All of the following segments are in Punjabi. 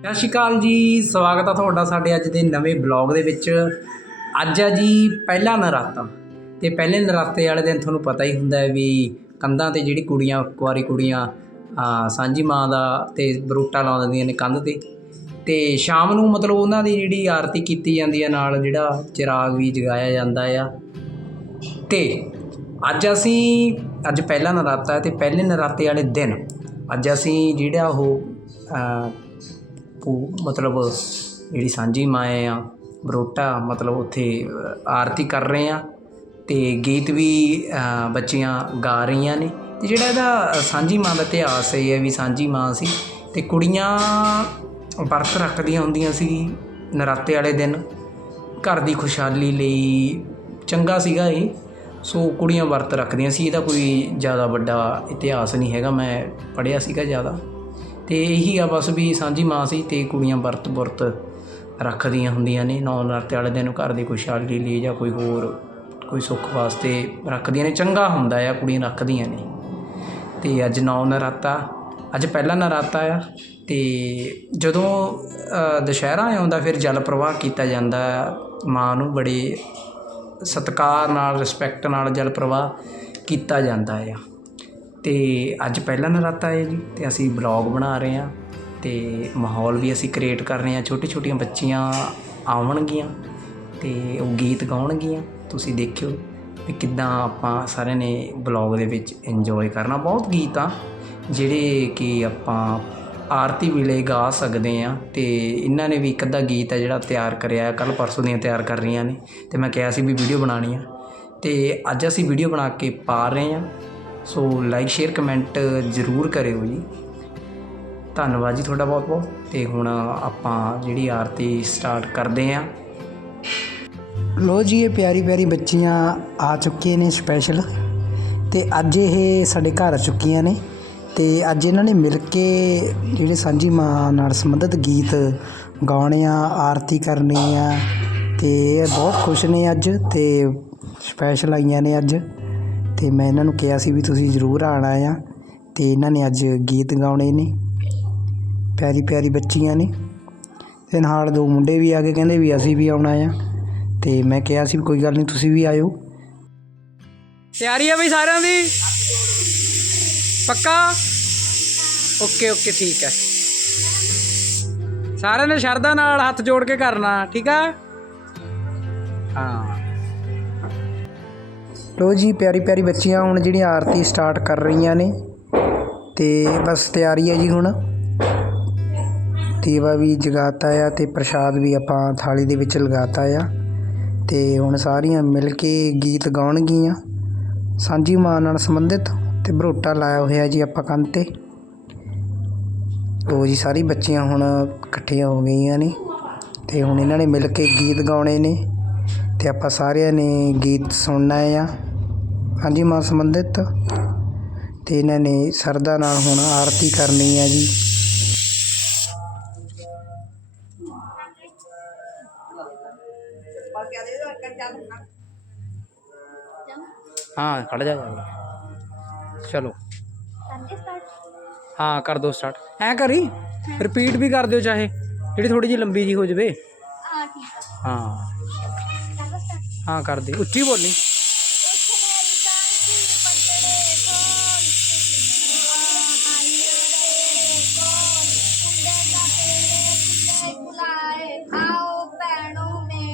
ਸਤਿ ਸ਼੍ਰੀ ਅਕਾਲ ਜੀ ਸਵਾਗਤ ਆ ਤੁਹਾਡਾ ਸਾਡੇ ਅੱਜ ਦੇ ਨਵੇਂ ਬਲੌਗ ਦੇ ਵਿੱਚ। ਅੱਜ ਆ ਜੀ ਪਹਿਲਾ ਨਰਾਤਾ ਤੇ ਪਹਿਲੇ ਨਰਾਤੇ ਵਾਲੇ ਦਿਨ ਤੁਹਾਨੂੰ ਪਤਾ ਹੀ ਹੁੰਦਾ ਹੈ ਵੀ ਕੰਧਾਂ ਤੇ ਜਿਹੜੀ ਕੁੜੀਆਂ ਕੁਆਰੀ ਕੁੜੀਆਂ ਆ, ਸਾਂਝੀ ਮਾਂ ਦਾ ਤੇ ਬਰੂਟਾ ਲਾ ਦਿੰਦੀਆਂ ਨੇ ਕੰਧ ਤੇ। ਤੇ ਸ਼ਾਮ ਨੂੰ ਮਤਲਬ ਉਹਨਾਂ ਦੀ ਜਿਹੜੀ ਆਰਤੀ ਕੀਤੀ ਜਾਂਦੀ ਹੈ ਨਾਲ ਜਿਹੜਾ ਚਿਰਾਗ ਵੀ ਜਗਾਇਆ ਜਾਂਦਾ ਆ। ਤੇ ਅੱਜ ਅਸੀਂ ਅੱਜ ਪਹਿਲਾ ਨਰਾਤਾ ਹੈ ਤੇ ਪਹਿਲੇ ਨਰਾਤੇ ਵਾਲੇ ਦਿਨ ਅੱਜ ਅਸੀਂ ਜਿਹੜਾ ਉਹ ਅ, ਪੂ- ਮਤਲਬ ਜਿਹੜੀ ਸਾਂਝੀ ਮਾਂ ਆ, ਬਰੋਟਾ, ਮਤਲਬ ਉੱਥੇ ਆਰਤੀ ਕਰ ਰਹੇ ਆ। ਤੇ ਗੀਤ ਵੀ ਬੱਚੀਆਂ ਗਾ ਰਹੀਆਂ ਨੇ। ਤੇ ਜਿਹੜਾ ਇਹਦਾ ਸਾਂਝੀ ਮਾਂ ਦਾ ਇਤਿਹਾਸ ਇਹ ਹੈ ਵੀ ਸਾਂਝੀ ਮਾਂ ਸੀ। ਤੇ ਕੁੜੀਆਂ ਵਰਤ ਰੱਖਦੀਆਂ ਹੁੰਦੀਆਂ ਸੀ ਨਰਾਤੇ ਵਾਲੇ ਦਿਨ। ਘਰ ਦੀ ਖੁਸ਼ਹਾਲੀ ਲਈ ਚੰਗਾ ਸੀਗਾ ਇਹ। ਸੋ ਕੁੜੀਆਂ ਵਰਤ ਰੱਖਦੀਆਂ ਸੀ। ਇਹਦਾ ਕੋਈ ਜ਼ਿਆਦਾ ਵੱਡਾ ਇਤਿਹਾਸ ਨਹੀਂ ਹੈਗਾ। ਮੈਂ ਪੜ੍ਹਿਆ ਸੀਗਾ ਜ਼ਿਆਦਾ। ਅਤੇ ਇਹੀ ਆ ਬਸ ਵੀ ਸਾਂਝੀ ਮਾਂ ਸੀ ਅਤੇ ਕੁੜੀਆਂ ਵਰਤ ਵਰਤ ਰੱਖਦੀਆਂ ਹੁੰਦੀਆਂ ਨੇ, ਨੌ ਨਰਾਤੇ ਵਾਲੇ ਦਿਨ ਘਰ ਦੀ ਕੋਈ ਖੁਸ਼ਹਾਲੀ ਲਈ ਜਾਂ ਕੋਈ ਹੋਰ ਕੋਈ ਸੁੱਖ ਵਾਸਤੇ ਰੱਖਦੀਆਂ ਨੇ। ਚੰਗਾ ਹੁੰਦਾ ਆ, ਕੁੜੀਆਂ ਰੱਖਦੀਆਂ ਨੇ। ਅਤੇ ਅੱਜ ਨੌ ਨਰਾਤਾ, ਅੱਜ ਪਹਿਲਾ ਨਰਾਤਾ ਆ ਤੇ ਜਦੋਂ ਦੁਸ਼ਹਿਰਾ ਆਉਂਦਾ ਫਿਰ ਜਲ ਪ੍ਰਵਾਹ ਕੀਤਾ ਜਾਂਦਾ। ਆ। ਮਾਂ ਨੂੰ ਬੜੇ ਸਤਿਕਾਰ ਨਾਲ ਰਿਸਪੈਕਟ ਨਾਲ ਜਲ ਪ੍ਰਵਾਹ ਕੀਤਾ ਜਾਂਦਾ ਆ। ਅਤੇ ਅੱਜ ਪਹਿਲਾ ਨਰਾਤਾ ਹੈ ਜੀ ਅਤੇ ਅਸੀਂ ਬਲੌਗ ਬਣਾ ਰਹੇ ਹਾਂ ਅਤੇ ਮਾਹੌਲ ਵੀ ਅਸੀਂ ਕ੍ਰੀਏਟ ਕਰ ਰਹੇ ਹਾਂ। ਛੋਟੀ ਛੋਟੀਆਂ ਬੱਚੀਆਂ ਆਉਣਗੀਆਂ ਅਤੇ ਉਹ ਗੀਤ ਗਾਉਣਗੀਆਂ। ਤੁਸੀਂ ਦੇਖਿਓ ਵੀ ਕਿੱਦਾਂ ਆਪਾਂ ਸਾਰਿਆਂ ਨੇ ਬਲੌਗ ਦੇ ਵਿੱਚ ਇੰਜੋਏ ਕਰਨਾ। ਬਹੁਤ ਗੀਤ ਆ, ਜਿਹੜੇ ਕਿ ਆਪਾਂ ਆਰਤੀ ਵੇਲੇ ਗਾ ਸਕਦੇ ਆ ਤੇ ਇਹਨਾਂ ਨੇ ਵੀ ਇੱਕ ਅੱਧਾ ਗੀਤ ਹੈ ਜਿਹੜਾ ਤਿਆਰ ਕਰਿਆ ਕੱਲ ਪਰਸੋਂ ਦੀਆਂ ਤਿਆਰ ਕਰ ਰਹੀਆਂ ਨੇ। ਤੇ ਮੈਂ ਕਿਹਾ ਸੀ ਵੀ ਵੀਡੀਓ ਬਣਾਉਣੀ ਆ। ਤੇ ਅੱਜ ਅਸੀਂ ਵੀਡੀਓ ਬਣਾ ਕੇ ਪਾ ਰਹੇ ਹਾਂ। ਸੋ ਲਾਈਕ ਸ਼ੇਅਰ ਕਮੈਂਟ ਜ਼ਰੂਰ ਕਰਿਓ ਜੀ। ਧੰਨਵਾਦ ਜੀ ਤੁਹਾਡਾ ਬਹੁਤ ਬਹੁਤ। ਤੇ ਹੁਣ ਆਪਾਂ ਜਿਹੜੀ ਆਰਤੀ ਸਟਾਰਟ ਕਰਦੇ ਹਾਂ। ਲੋ ਜੀ, ਇਹ ਪਿਆਰੀ ਪਿਆਰੀ ਬੱਚੀਆਂ ਆ ਚੁੱਕੀਆਂ ਨੇ ਸਪੈਸ਼ਲ ਤੇ ਅੱਜ ਇਹ ਸਾਡੇ ਘਰ ਆ ਚੁੱਕੀਆਂ ਨੇ। ਤੇ ਅੱਜ ਇਹਨਾਂ ਨੇ ਮਿਲ ਕੇ ਜਿਹੜੇ ਸਾਂਝੀ ਮਾਂ ਨਾਲ ਸੰਬੰਧਿਤ ਗੀਤ ਗਾਉਣੇ ਆ, ਆਰਤੀ ਕਰਨੀ ਆ। ਤੇ ਬਹੁਤ ਖੁਸ਼ ਨੇ ਅੱਜ ਤੇ ਸਪੈਸ਼ਲ ਆਈਆਂ ਨੇ ਅੱਜ। ਅਤੇ ਮੈਂ ਇਹਨਾਂ ਨੂੰ ਕਿਹਾ ਸੀ ਵੀ ਤੁਸੀਂ ਜ਼ਰੂਰ ਆਉਣਾ ਆ ਅਤੇ ਇਹਨਾਂ ਨੇ ਅੱਜ ਗੀਤ ਗਾਉਣੇ ਨੇ। ਪਿਆਰੀ ਪਿਆਰੀ ਬੱਚੀਆਂ ਨੇ। ਅਤੇ ਨਾਲ ਦੋ ਮੁੰਡੇ ਵੀ ਆ ਕੇ ਕਹਿੰਦੇ ਵੀ ਅਸੀਂ ਵੀ ਆਉਣਾ ਆ। ਤੇ ਮੈਂ ਕਿਹਾ ਸੀ ਵੀ ਕੋਈ ਗੱਲ ਨਹੀਂ, ਤੁਸੀਂ ਵੀ ਆਇਓ। ਤਿਆਰੀ ਆ ਬਈ ਸਾਰਿਆਂ ਦੀ? ਪੱਕਾ? ਓਕੇ ਓਕੇ, ਠੀਕ ਹੈ। ਸਾਰਿਆਂ ਨੇ ਸ਼ਰਧਾ ਨਾਲ ਹੱਥ ਜੋੜ ਕੇ ਕਰਨਾ, ਠੀਕ ਆ? ਹਾਂ। ਲੋ ਜੀ, ਪਿਆਰੀ ਪਿਆਰੀ ਬੱਚੀਆਂ, ਹੁਣ ਜਿਹੜੀਆਂ ਆਰਤੀ ਸਟਾਰਟ ਕਰ ਰਹੀਆਂ ਨੇ, ਤੇ ਬਸ ਤਿਆਰੀ ਹੈ ਜੀ ਹੁਣ। ਦੀਵਾ ਵੀ ਜਗਾਤਾ ਆ ਤੇ ਪ੍ਰਸ਼ਾਦ ਵੀ ਆਪਾਂ ਥਾਲੀ ਦੇ ਵਿੱਚ ਲਗਾਤਾ ਆ। ਤੇ ਹੁਣ ਸਾਰੀਆਂ ਮਿਲ ਕੇ ਗੀਤ ਗਾਉਣਗੀਆਂ। ਸਾਂਝੀ ਮਾਂ ਨਾਲ ਸੰਬੰਧਿਤ ਤੇ ਬਰੋਟਾ ਲਾਇਆ ਹੋਇਆ ਜੀ ਆਪਾਂ ਕੰਨ ਤੇ। ਉਹ ਜੀ, ਸਾਰੀ ਬੱਚੀਆਂ ਹੁਣ ਇਕੱਠੀਆਂ ਹੋ ਗਈਆਂ ਨੇ ਤੇ ਹੁਣ ਇਹਨਾਂ ਨੇ ਮਿਲ ਕੇ ਗੀਤ ਗਾਉਣੇ ਨੇ ਤੇ ਆਪਾਂ ਸਾਰਿਆਂ ਨੇ ਗੀਤ ਸੁਣਨਾ ਆ। ਹਾਂਜੀ ਮਾਂ ਸੰਬੰਧਿਤ। ਤੇ ਇਹਨਾਂ ਨੇ ਸਰਦਾ ਨਾਲ ਹੁਣ ਆਰਤੀ ਕਰਨੀ ਆ ਜੀ। ਹਾਂ ਖੜ ਜਾ ਜਾ। ਚਲੋ। ਹਾਂ ਕਰ ਦੋ ਸਟਾਰਟ ਐ ਕਰੀ ਰਿਪੀਟ ਵੀ ਕਰ ਦਿਓ ਚਾਹੇ ਜਿਹੜੀ ਥੋੜੀ ਜਿਹੀ ਲੰਬੀ ਜੀ ਹੋ ਜਵੇ। ਹਾਂ ਠੀਕ ਆ। ਹਾਂ। ਕਰਦਾ ਸਟਾਰਟ ਹਾਂ ਕਰ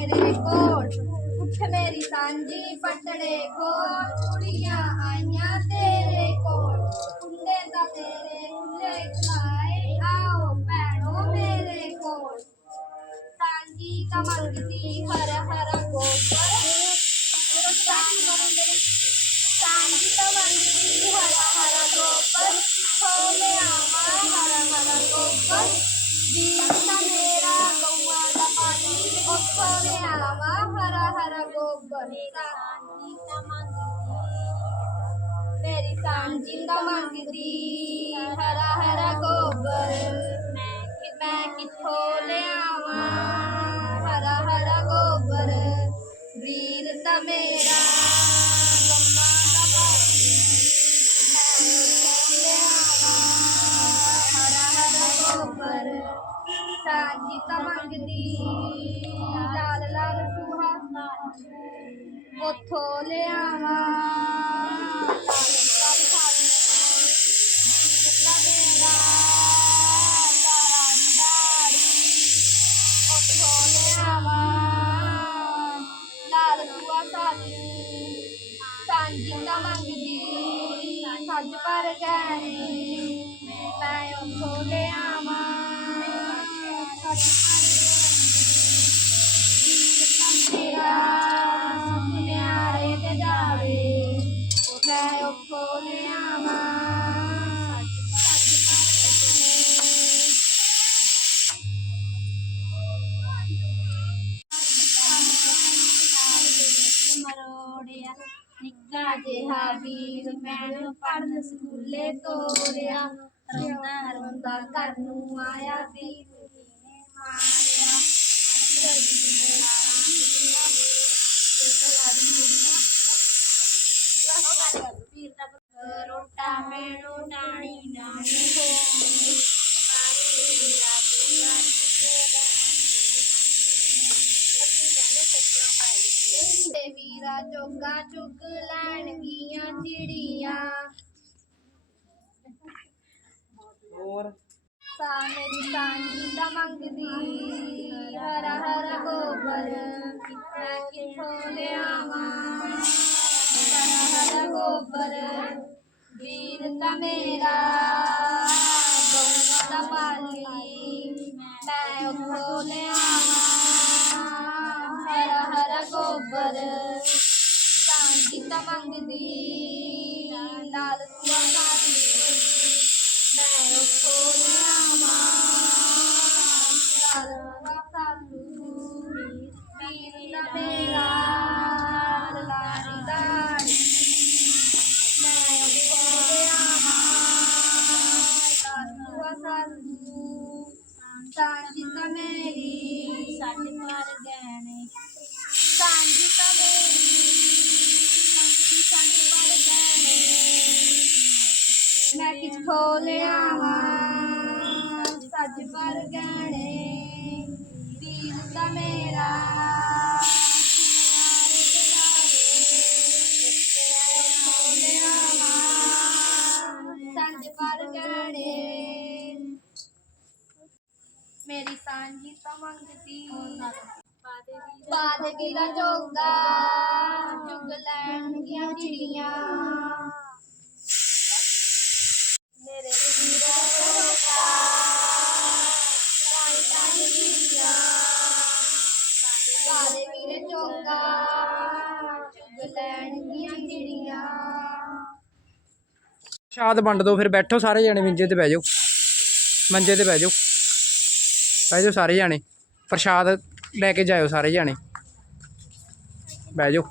ਭੈਣੋ ਮੇਰੇ ਕੋਲ ਉੱਠ ਮੇਰੀ ਸਾਂਝੀ ਪਟੜੇ ਕੋਲ ਕੁੜੀਆਂ ਆਈਆਂ ਤੇਰੇ ਕੋਲ ਕੁੰਡੇ ਦਾ ਤੇਰੇ ਕੁੰਡੇ ਬੁਲਾਏ ਆਓ ਭੈਣੋ ਮੇਰੇ ਕੋਲ ਸਾਂਝੀ ਦਾ ਮੰਗਦੀ ਹਰ ਹਰ ਗੋਬਰ ਸਾਂਝੀ ਦਾ ਮੰਗਦੀ ਹਰ ਹਰ ਗੋਬਰ ਖੋਲੇ ਆਵਾ ਹਰ ਹਰ ਗੋਬਰ ਵੀਰ ਦਾ ਮੇਰਾ ਗਊਆਂ ਦਾ ਪਾਣੀ ਉਹ ਖੋਲੇ ਆਵਾ ਹਰ ਹਰ ਗੋਬਰ ਸਾਂਝੀ ਦਾ ਮੰਗਦੀ ਮੇਰੀ ਸਾਂਝੀ ਦਾ ਮੰਗਦੀ ਹਰਾ ਹਰਾ ਗੋਬਰ ਮੈਂ ਕਿ ਮੈਂ ਕਿੱਥੋਂ ਲਿਆਵਾਂ ਹਰਾ ਹਰਾ ਗੋਬਰ ਵੀਰ ਤਾਂ ਮੇਰਾ ਪਾਣੀ ਮੈਂ ਕਿੱਥੋਂ ਸਾਂਝੀ ਤਾਂ ਮੰਗਦੀ ਲਾਲ ਲਾਲ ਸੂਹਾ ਉੱਥੋਂ ਲਿਆਵਾਂ। ਉਥੋਂ ਲਿਆਵਾਂ ਲਾਲ ਸੂਹਾ ਸਾਰੀ ਸਾਂਝੀ ਤਾਂ ਮੰਗਦੀ ਸੱਜ ਪਰ ਗਹਿਣੀ ਮੈਂ ਉਥੋਂ ਲਿਆਵਾਂ ਮੇਰਾ ਸੁਨਿਆਰੇ ਤੇ ਜਾਵੇ ਮੈਂ ਉਥੋਂ ਲਿਆਵਾਂ ਮਰੋੜਿਆ ਨਿੱਕਾ ਜਿਹਾ ਵੀਰ ਮੈਨੂੰ ਪੜਨ ਸਕੂਲੇ ਤੋਰਿਆ ਰੋਂਦਾ ਰੋਂਦਾ ਘਰ ਨੂੰ ਆਇਆ ਵੀਰ ਨੇ ਮਾਰਿਆ। ਰੋਟਾ ਮੈਨੂੰ ਨਾਣੀ ਨਾਣੀ ਹੋ ਸਾਰੇ ਵੀਰਾ ਪੂਰਾ ਤੇ ਵੀਰਾ ਜੋਗਾ ਚੁੱਕ ਲੈਣਗੀਆਂ ਚਿੜੀਆਂ। ਹੋਰ ਸਾ ਮੇਰੀ ਸਾਂਝੀ ਦਾ ਮੰਗਦੀ ਹਰਾ ਹਰਾ ਗੋਬਰ ਮੈਂ ਕਿੱਥੋਂ ਲਿਆਵਾਂ ਹਰਾ ਹਰਾ ਗੋਬਰ ਵੀਰ ਤਾਂ ਮੇਰਾ ਗਊਆਂ ਦਾ ਪਾਲੀ ਮੈਂ ਉੱਥੋਂ ਲਿਆਵਾਂ ਹਰਾ ਹਰਾ ਗੋਬਰ ਸਾਂਝੀ ਸਾਂਝੀ ਤਾਂ ਮੇਰੀ ਸਾਡੇ ਪਰ ਗਹਿਣੇ ਸਾਂਝੀ ਤਾਂ ਮੇਰੀ ਮੈਂ ਕਿੱਥੋਂ ਲਿਆਵਾਂ ਸੱਜ ਪਰ ਗਹਿਣੇ ਵੀਰ ਦਾ ਮੇਰਾ ਮੇਰੀ ਸਾਂਝੀ ਤਾਂ ਮੰਗਦੀ। ਬਾਦਗੀ ਦਾ ਜੋਗਾ ਚੁਗ ਲੈਣਗੀਆਂ ਚਿੜੀਆਂ। ਪ੍ਰਸ਼ਾਦ ਵੰਡ ਦਿਓ ਫਿਰ ਬੈਠੋ ਸਾਰੇ ਜਾਣੇ ਮੰਜੇ ਤੇ ਬਹਿ ਜਾਓ। ਮੰਜੇ ਤੇ ਬਹਿ ਜਾਓ। ਬਹਿ ਜਾਓ ਸਾਰੇ ਜਾਣੇ। ਪ੍ਰਸ਼ਾਦ ਲੈ ਕੇ ਜਾਇਓ ਸਾਰੇ ਜਾਣੇ। ਬਹਿ ਜਾਓ।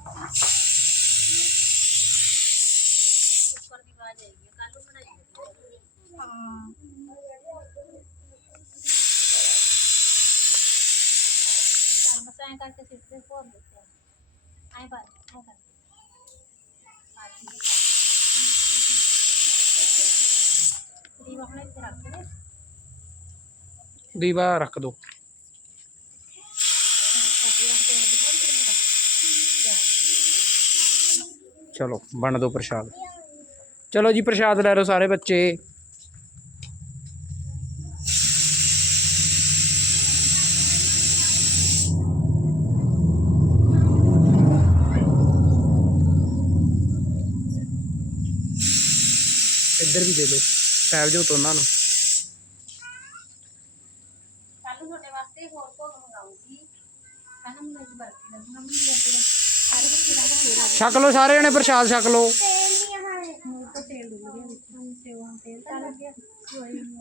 ਐਂ ਕਰਕੇ ਸਿਰ ਭੋਰ ਦਿੱਤੇ ਐਂ ਕਰ ਐਂ ਕਰ ਦੀਵਾ ਆਪਣੇ ਇੱਥੇ ਰੱਖ ਦੇ। ਦੀਵਾ ਰੱਖ ਦਿਓ ਚਲੋ, ਬਣ ਦੋ ਪ੍ਰਸ਼ਾਦ। ਚਲੋ ਜੀ, ਪ੍ਰਸ਼ਾਦ ਲੈ ਲਓ ਸਾਰੇ ਬੱਚੇ। ਇੱਧਰ ਵੀ ਦੇ ਦਿਓ। ਸਾਹਿਬ ਜੋ ਉਹਨਾਂ ਨੂੰ। ਕੱਲ ਨੂੰ ਤੁਹਾਡੇ ਵਾਸਤੇ ਹੋਰ ਭੋਗ ਮੰਗਾਉਂਗੀ ਕੱਲ ਨੂੰ ਮੇਰੀ ਬਰਫੀ ਦਾ ਮੰਮੀ ਮੇਰੇ ਕੋਲ ਸਾਰੇ ਬੱਚੇ ਦਾ ਫੇਰ ਛਕ ਲਓ ਸਾਰੇ ਜਣੇ ਪ੍ਰਸ਼ਾਦ ਛਕ ਲਓ।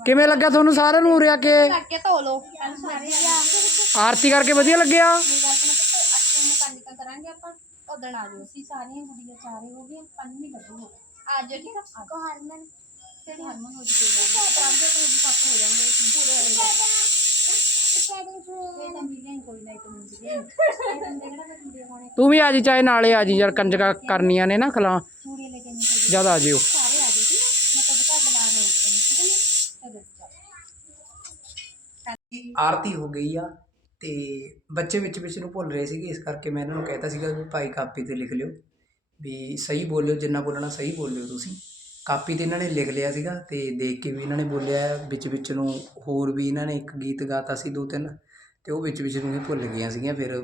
ਕਿਵੇਂ ਲੱਗਿਆ ਤੁਹਾਨੂੰ ਸਾਰਿਆਂ ਨੂੰ ਉਰਿਆ ਕੇ? ਕਰਕੇ ਧੋ ਲਓ। ਕੱਲ ਸਾਰੇ ਆ ਆਰਤੀ ਕਰਕੇ ਵਧੀਆ ਲੱਗਿਆ? ਮੇਰੀ ਗੱਲ ਸੁਣੋ ਤੇ ਅੱਠੇ ਨੂੰ ਕੰਨਿਕਾ ਕਰਾਂਗੇ ਆਪਾਂ। ਆ ਜਾਓ। ਅਸੀਂ ਸਾਰੀਆਂ ਗੁੜੀਆਂ ਚਾਰੇ ਹੋ ਗਈਆਂ ਪੰਜਵੀਂ ਲੱਗੂ ਆ ਜਾਓ ਠੀਕ ਆ ਕੋ ਹਰਮਨ। ਤੇ ਹਰਮਨ ਹੋ ਜੂਗਾ ਪ੍ਰਾਂਦੇ ਤੋਂ ਵੀ ਹੋ ਜਾਣਗੇ ਪੂਰੇ ਹੋ ਜਾਣਗੇ ਤਾਂ ਆ ਜੀ ਚਾਹੇ ਨਾਲੇ ਆ ਜੀ ਯਾਰ ਕੰਜਕਾ ਕਰਨੀਆਂ ਨੇ ਨਾ ਖਲਾ ਜਦ ਆ ਜਿਓ। ਆਰਤੀ ਹੋ ਗਈ ਆ ਤੇ ਬੱਚੇ ਵਿੱਚ ਵਿੱਚ ਨੂੰ ਭੁੱਲ ਰਹੇ ਸੀਗੇ ਇਸ ਕਰਕੇ ਮੈਂ ਇਹਨਾਂ ਨੂੰ ਕਹਿਤਾ ਸੀਗਾ ਵੀ ਭਾਈ ਕਾਪੀ ਤੇ ਲਿਖ ਲਿਓ। ਵੀ ਸਹੀ ਬੋਲਿਓ ਜਿੰਨਾ ਬੋਲਣਾ ਸਹੀ ਬੋਲਿਓ ਤੁਸੀਂ। ਕਾਪੀ ਤੇ ਇਹਨਾਂ ਨੇ ਲਿਖ ਲਿਆ ਸੀਗਾ ਅਤੇ ਦੇਖ ਕੇ ਵੀ ਇਹਨਾਂ ਨੇ ਬੋਲਿਆ ਵਿੱਚ ਵਿੱਚ ਨੂੰ ਹੋਰ ਵੀ ਇਹਨਾਂ ਨੇ ਇੱਕ ਗੀਤ ਗਾਤਾ ਸੀ ਦੋ ਤਿੰਨ ਅਤੇ ਉਹ ਵਿੱਚ ਵਿੱਚ ਨੂੰ ਹੀ ਭੁੱਲ ਗਈਆਂ ਸੀਗੀਆਂ, ਫਿਰ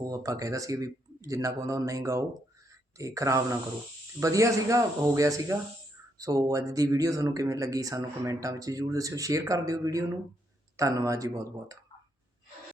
ਉਹ ਆਪਾਂ ਕਹਿਦਾ ਸੀ ਵੀ ਜਿੰਨਾ ਕੁ ਆਉਂਦਾ ਉਨਾ ਹੀ ਗਾਓ ਅਤੇ ਖਰਾਬ ਨਾ ਕਰੋ। ਵਧੀਆ ਸੀਗਾ, ਹੋ ਗਿਆ ਸੀਗਾ। ਸੋ ਅੱਜ ਦੀ ਵੀਡੀਓ ਤੁਹਾਨੂੰ ਕਿਵੇਂ ਲੱਗੀ ਸਾਨੂੰ ਕਮੈਂਟਾਂ ਵਿੱਚ ਜ਼ਰੂਰ ਦੱਸਿਓ, ਸ਼ੇਅਰ ਕਰ ਦਿਓ ਵੀਡੀਓ ਨੂੰ। ਧੰਨਵਾਦ ਜੀ ਬਹੁਤ ਬਹੁਤ